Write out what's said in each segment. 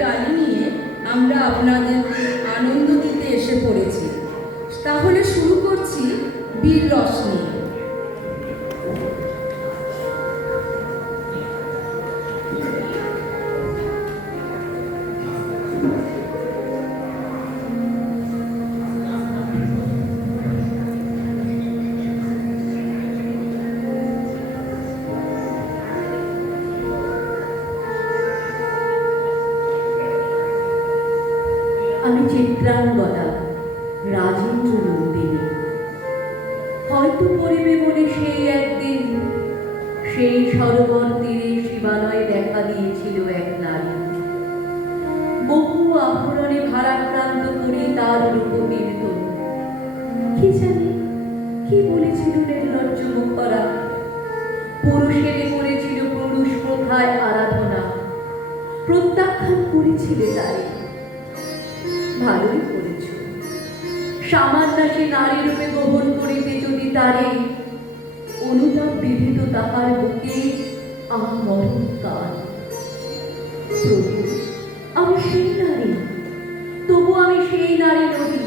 ডালি নিয়ে আমরা আপনাদের আনন্দ দিতে এসে পড়েছি। তাহলে শুরু করছি বীর রস নিয়ে। আমি চিত্রাঙ্গদা রাজেন্দ্র নন্দিনী। হয়তো পড়িবে মনে সেই একদিন, সেই সরোবর তীরে শিবালয়ে দেখা দিয়েছিল এক নারী। বহু আভরণে ভারাক্রান্ত করি তার রূপবীর তনু। কি জানি কি বলেছিল নির্লজ্জ মুখরা, পুরুষেরে করেছিল পুরুষ প্রথায় আরাধনা, প্রত্যাখ্যান করেছিল তারে। ভালোই করেছ, সামান্য সে নারী রূপে গ্রহণ করিতে যদি তারে, অনুতাপ বিধিত তাহার বুকে আমরণ কাল। প্রভু, আমি সেই নারী, তবু আমি সেই নারী নহি,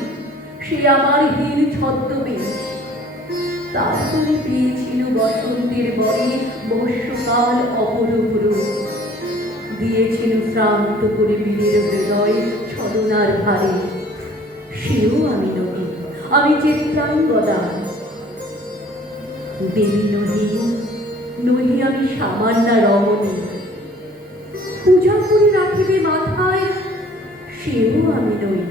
সে আমার হীন ছদ্মবেশ। তারপরে পেয়েছিল বসন্তের বরে বর্ষকাল অপরূপ রূপ, দিয়েছিল শ্রান্ত করে বীরের হৃদয় ছলনার ভারে। সেও আমি নহি, আমি চিত্রাঙ্গদা। দেবী নহি, নহি আমি সামান্য রমণী। পূজা করে রাখিবে মাথায়, সেও আমি নই।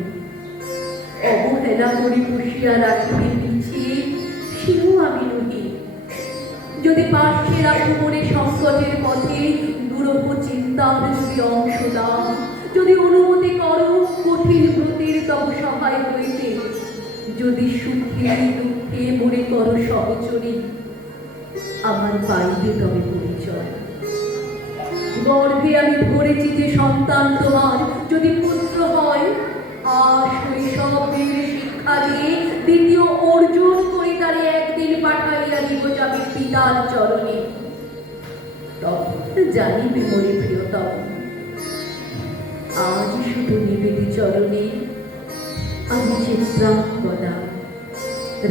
অবহেলা করে পুষিয়া রাখিবে পিছিয়ে, সেও আমি নহি। যদি পার্শ্বে রাখো মনে সংকটের পথে, দুরূহ চিন্তার যদি অংশ দাও, যদি অনুমতি করো কঠিন ব্রতের তব সহায় হইতে, যদি সুখে দুঃখে মনে করো সহচরী, আমার পাইবে তবে পরিচয়। গর্ভে আমি ধরেছি যে সন্তান তোমার, যদি পুত্র হয় শৈশবের শিক্ষা দিয়ে দ্বিতীয় অর্জন করে তারে একদিন পাঠাইয়া দিব যাবে পিতার চরণে। তখন জানিবে মনে প্রিয়তম, আজ শুধু নিবেদি চরণে আমি চিত্রাঙ্গদা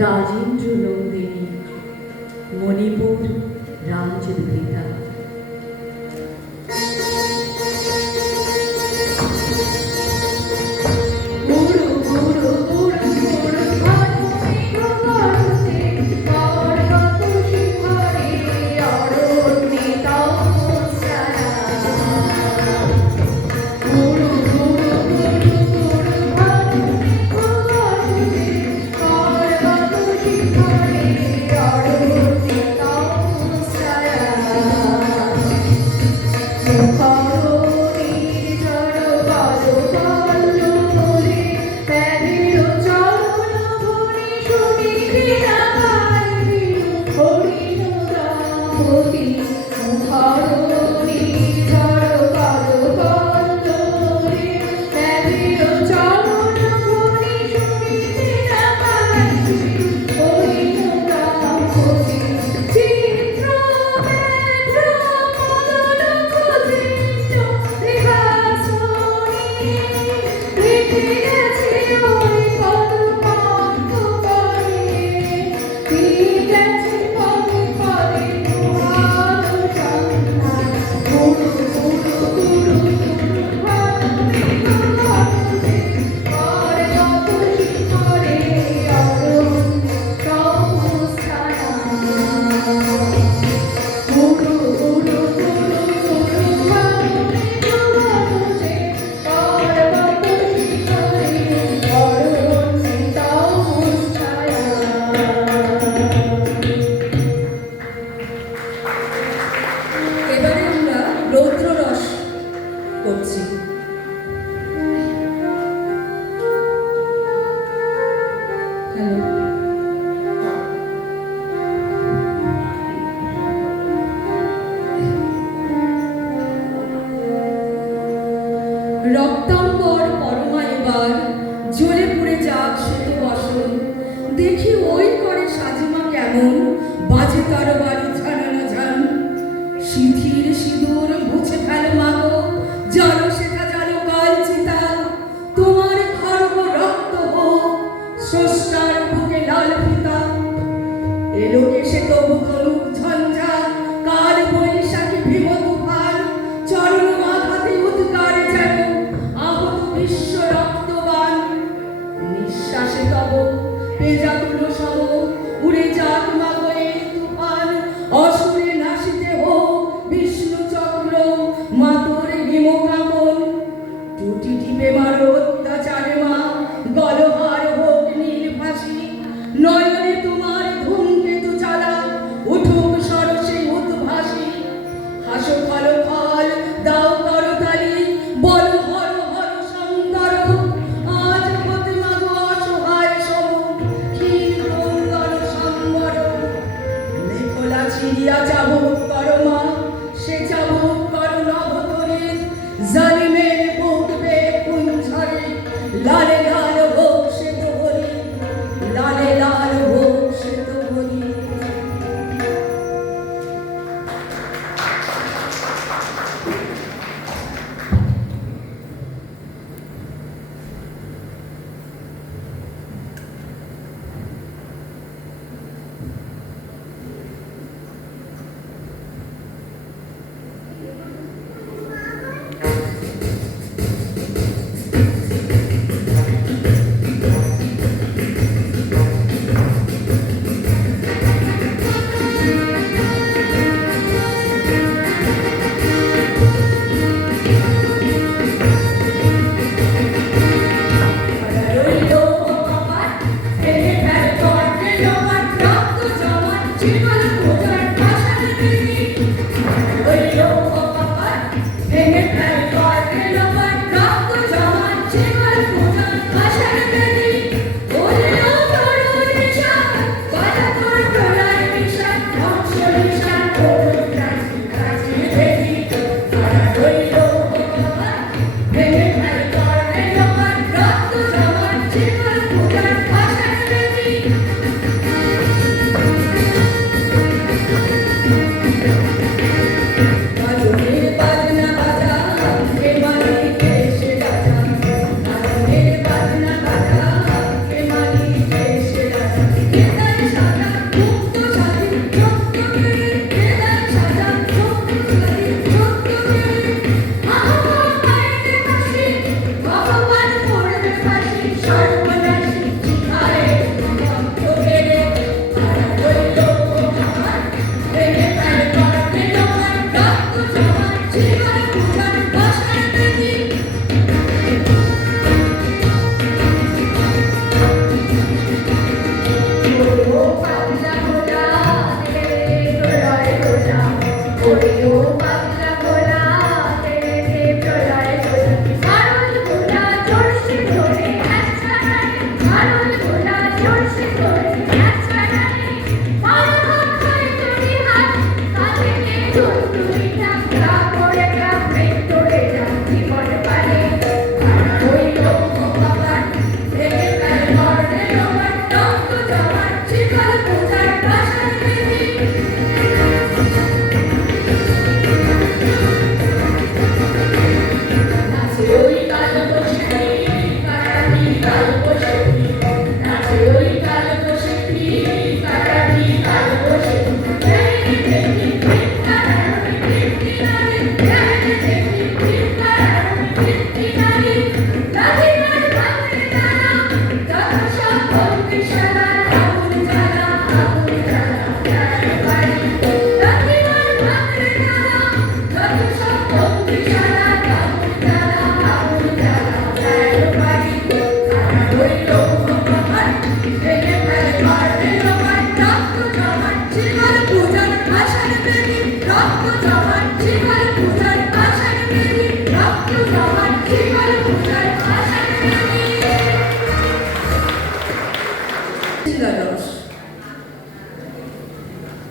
রাজেন্দ্র নন্দিনী, মণিপুর রাজদুহিতা। রক্তাম্বর পরমা এবার জ্বলে পুড়ে যাক শত বসন, দেখি ওই করে সাজিমা কেমন বাজে তার বাড়ি ছাড়ানো ঝান। শিথির সিঁদুর মুছে ফেল মাগো, জানো সেটা জানো কাল তবু তনুক ঝঞ্ঝা, কাল বৈশাখী ভীম তুফান, চরণ আঘাতে উদ্গার যেন আহত বিশ্ব রক্তবান। নিঃশ্বাসে তব পেজা তুলো সম উড়ে যাক মাগো এই তুফান, অসুরে নাশিতে হোক বিষ্ণু চক্র মাতর হিমকাপন। টুটি টিপে মারো অত্যাচারে মা, গলহার হোক নীল ফাঁসি, নয়নে তোমার ধূমকেতু জ্বালা উঠুক সরসে উদ্ভাসী। হাসো ফল ফল দাও করতালি, বল হর হর শঙ্কর, আজ হতে মাগো অসহায় সম ক্ষীণ গঙ্গার সম্বর। মেঘলা চিরিয়া চাবুক করো মা, সে চাবুক করো নভতরিত, জালিমের বুক বেয়ে খুন ঝরে, লালে লাল হোক সে তো বলি, লালে লাল হোক সে তো বলি।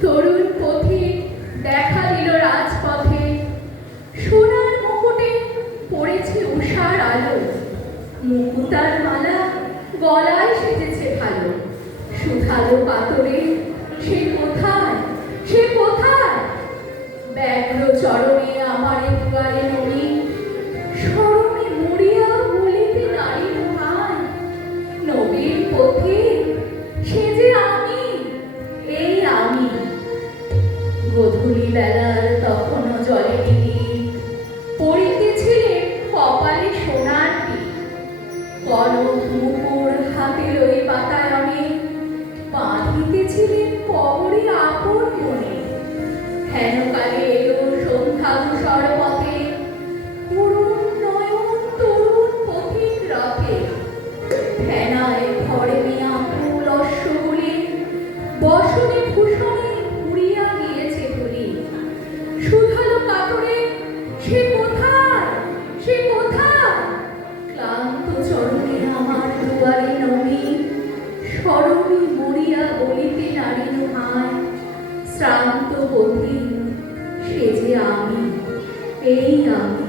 তরুণ পথে দেখা দিল রাজপথে, সোনার মুকুটে পড়েছে উষার আলো, মুকুতার মালা গলায় সেজেছে ভালো, সুধালো পাতরে সে কোথায়, সে কোথায়? ব্যগ্র চরণে আমার দুয়ারে নবী, স্মরণে মরিয়া বলিতে নারী মহান, নবীর পথে সে যে আমি, এই আমি। মুকুর হাতে লই বাতায়নে বাঁধিতেছিলেন কবরে আপন মনে। হেনকালে এলো সন্ধ্যাধূসর পথে করুণ নয়ন তরুণ পথিক রথে। ফেনায় ঘরে মিয়া ফুল অশ্বগুলি বসনে ভূষণে উড়িয়া গিয়েছে ধুলি। শুধালো কাতরে সে কোথায়, সে কোথায়? ক্লান্ত চরণে আমার দুয়ারে নমি স্মরণে মরিয়া বলিতে নারী হায়। শ্রান্ত পথি সে যে আমি, এই আমি।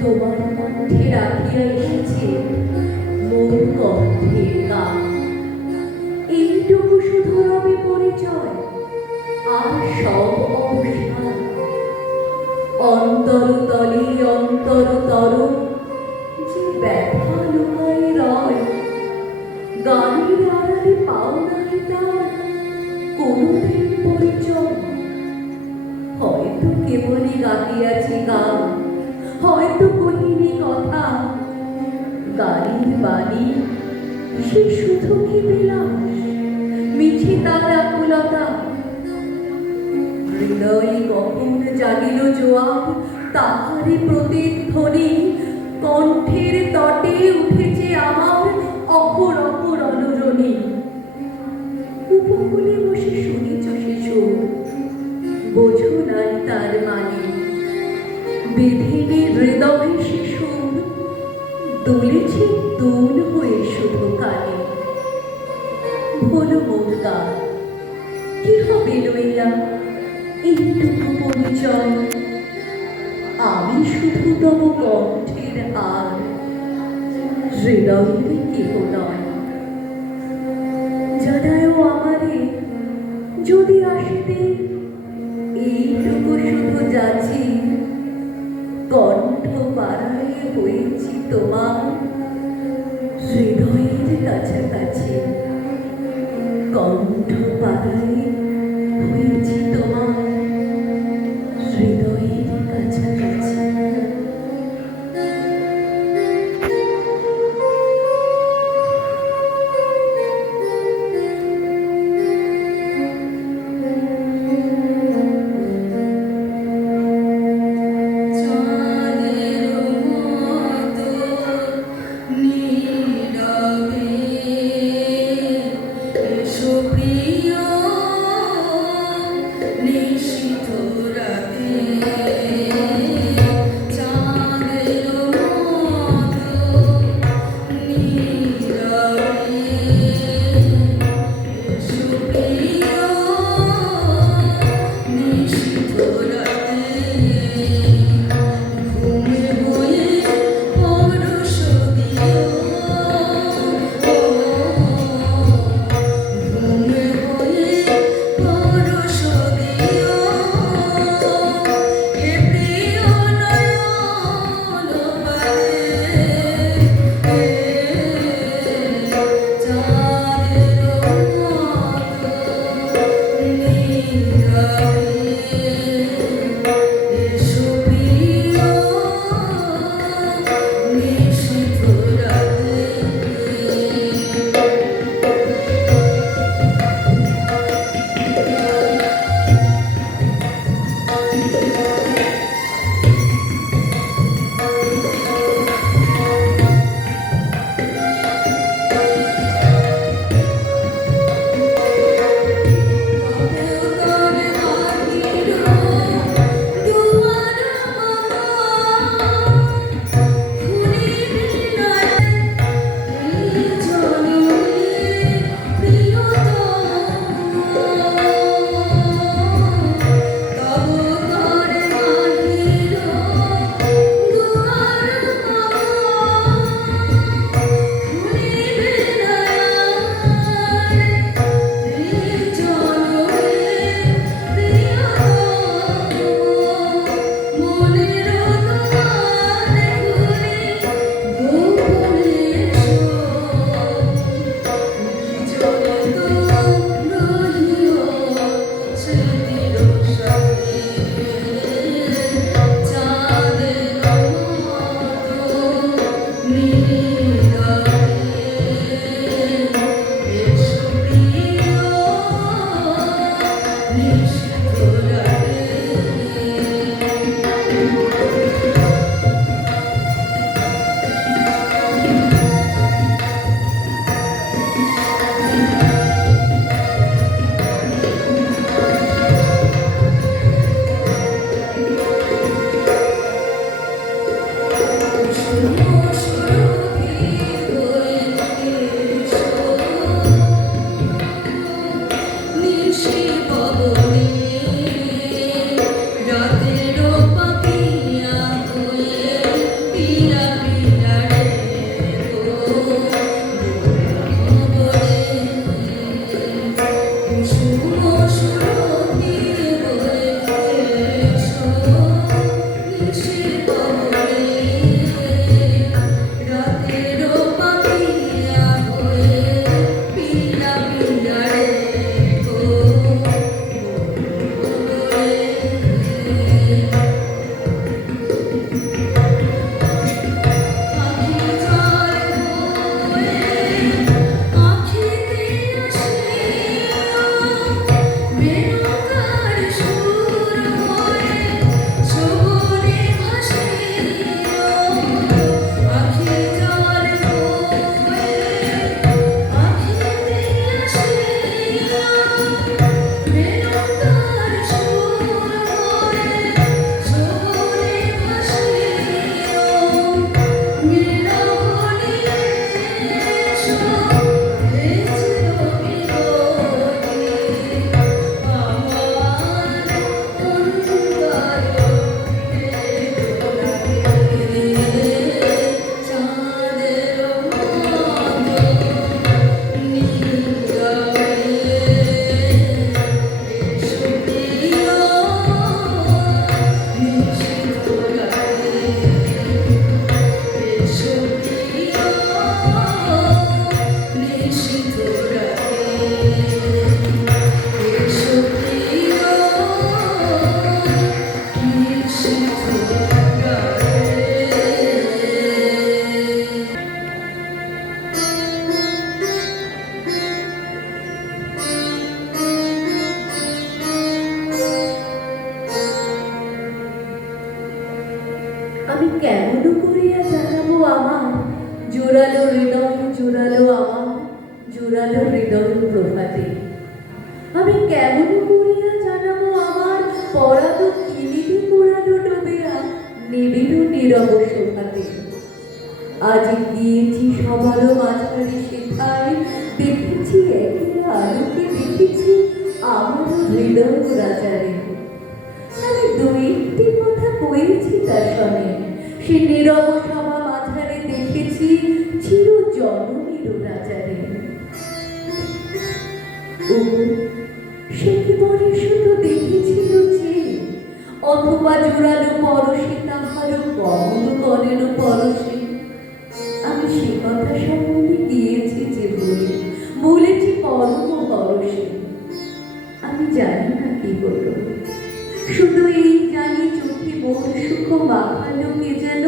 তোমার কণ্ঠে রাখিয়া এসেছে মোর কণ্ঠের গান। এইটুকু শুধু রবে পরিচয়, আর সব অবসান। অন্তরতলে অন্তরতর যে ব্যথা লুকায় রয়, গানের আড়ালে পাও নাই তার কোনোদিন পরিচয়। হয়তো কেবলই গাহিয়াছি গান, হয়তো কহিনি কথা, গানের বাণী সে শুধু কি বিলাস, মিছে তার আকুলতা। হৃদয়ে কখন জাগিল জোয়ার, তাহারে প্রতিধ্বনি কণ্ঠের তটে উঠেছে আমার অপরপ রণরণী। উপকূলে বসে শুনিছ সে সুর, বোঝো নাই তার মানে। বিধিনী হৃদয়ে সে সুর দুলেছে দুল হয়ে শুধু কানে। ভোলো মোর গান, কি হবে লইয়া এইটুকু পরিচয়? আমি শুধু তব কণ্ঠের হার, হৃদয়ের কেহ নয়। জানায় আমারে যদি আসিতে, এইটুকু শুধু যাচ্ছি কণ্ঠ বাড়ায় হয়েছি তোমার হৃদয়ের কাছাকাছি। কণ্ঠ বাড়ায় হয়েছি তোমার হৃদয়ের কাছাকাছি। নিশীথ রাতে চাঁদের মতো নীরবে এসো প্রিয় নিশীথ রাতে ঘুমে বয়ে পরশ দিও ঘুমে বয়ে পরশ দিও হে প্রিয় নয়ন পাতে চাঁদের মতো নীরবে এসো প্রিয় নিশীথ রাতে আমি কেমন করিয়া জানাবো আমার জোরালো হৃদয় জোরালো আমার জোরালো হৃদয় প্রভাতে। আমি কেমন করিয়া জানাবো আমার নীরব শোভাতে। আজ গিয়েছি সবারও মাঝারে সেথায়, দেখেছি একে আলোকে, দেখেছি আমারও হৃদয় রাজারে। আমি দুই একটি কথা কয়েছি তার সনে, সে নীরব সভা মাঝারে দেখেছি চির জননীর রাজারে। ও সে কি বলে শুধু দেখেছিল যে, অথবা জোড়ালো পরশে তাহারও কমল করেন পরশে। আমি সে কথা সম্বন্ধে গিয়েছি যে বলেছি পরম পরশে। আমি জানি না কি বলব, শুধু এই জানি চোখে মোর সুখ মাখালো, কে যেন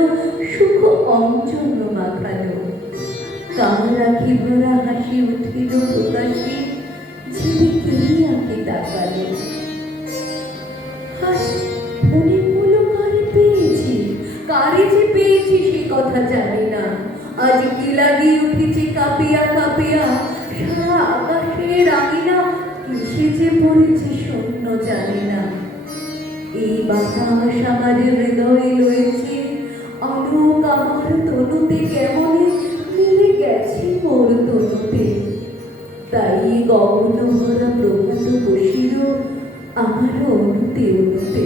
সুখ অঞ্চল মাখালো। কাল রাখি ভরা হাসি উঠিল প্রকাশে, ছেলে কেই আঁকে তাকালো। হাসি মনে হলো কারে পেয়েছি, কারে যে পেয়েছি সে কথা জানি না। আজ কি লাগিয়ে উঠেছে কাঁপিয়া কাঁপিয়া, সারা আকাশের আঙিনা কিসে যে পড়েছে শূন্য জানি না। এই বাতাস আমার হৃদয়ে রয়েছে, অলোক আমার তনুতে কেমনে মিলে গেছে মোর তনুতে। তাই গগন ভরা প্রভাত বসিল আমার অনুতে অনুতে।